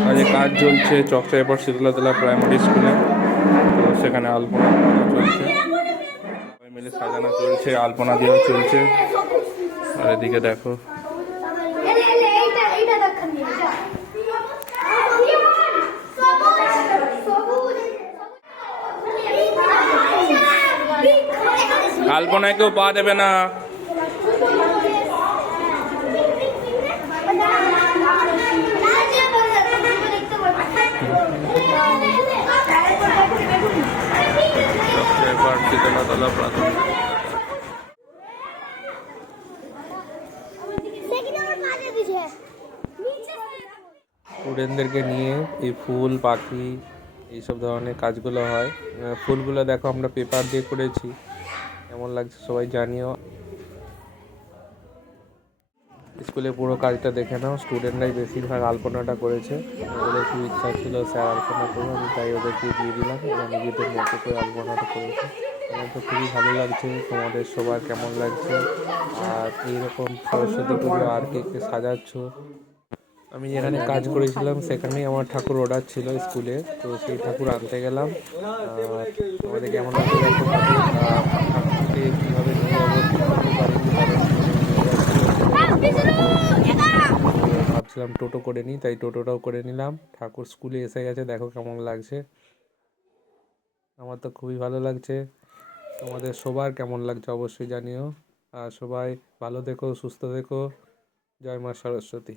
কাজে কাজ চলছে চকচাইপাড় শীতলাতলা প্রাইমারি স্কুলে। তো সেখানে আলপনা চলছে, সবাই মিলে সাজানো চলছে, আলপনা দেওয়া চলছে। আর এদিকে দেখো আলপনায় কেউ পা দেবে না। শীতলাতলা প্রাথমিক স্টুডেন্টদেরকে নিয়ে এই ফুল পাখি এইসব ধরনের কাজগুলো হয়। ফুলগুলো দেখো আমরা পেপার দিয়ে করেছি, কেমন লাগছে সবাই জানিও। স্কুলে পুরো কাজটা দেখে নাও, স্টুডেন্টরাই বেশিরভাগ আলপনাটা করেছে। ওদের খুব ইচ্ছা ছিল স্যার আলপনা করবো, আমি তাই ওদেরকে দিয়ে দিলাম, ওরা নিজেদের মতো করে আলপনাটা করেছে। আমার তো খুবই ভালো লাগছে, তোমাদের সবার কেমন লাগছে? আর এইরকম সরস্বতী পুজো আর কে কে সাজাচ্ছ? আমি যেখানে কাজ করেছিলাম সেখানেই আমার ঠাকুর অর্ডার ছিল স্কুলে, তো সেই ঠাকুর আনতে গেলাম। আর আমাদের কেমন লাগছে দেখো ঠাকুর, ঠাকুরকে কীভাবে নিয়ে যাবো ঠিক করতে পারিনি, কারণ মেয়েরা ছিল ছেলেরা ছিল না। তো ভাবছিলাম টোটো করে নিই, তাই টোটোটাও করে নিলাম। ঠাকুর স্কুলে এসে গেছে, দেখো কেমন লাগছে। আমার তো খুবই ভালো লাগছে, তোমাদের সবার কেমন লাগছে অবশ্যই জানিও। আর সবাই ভালো থেকো, সুস্থ থেকো। জয় মা সরস্বতী।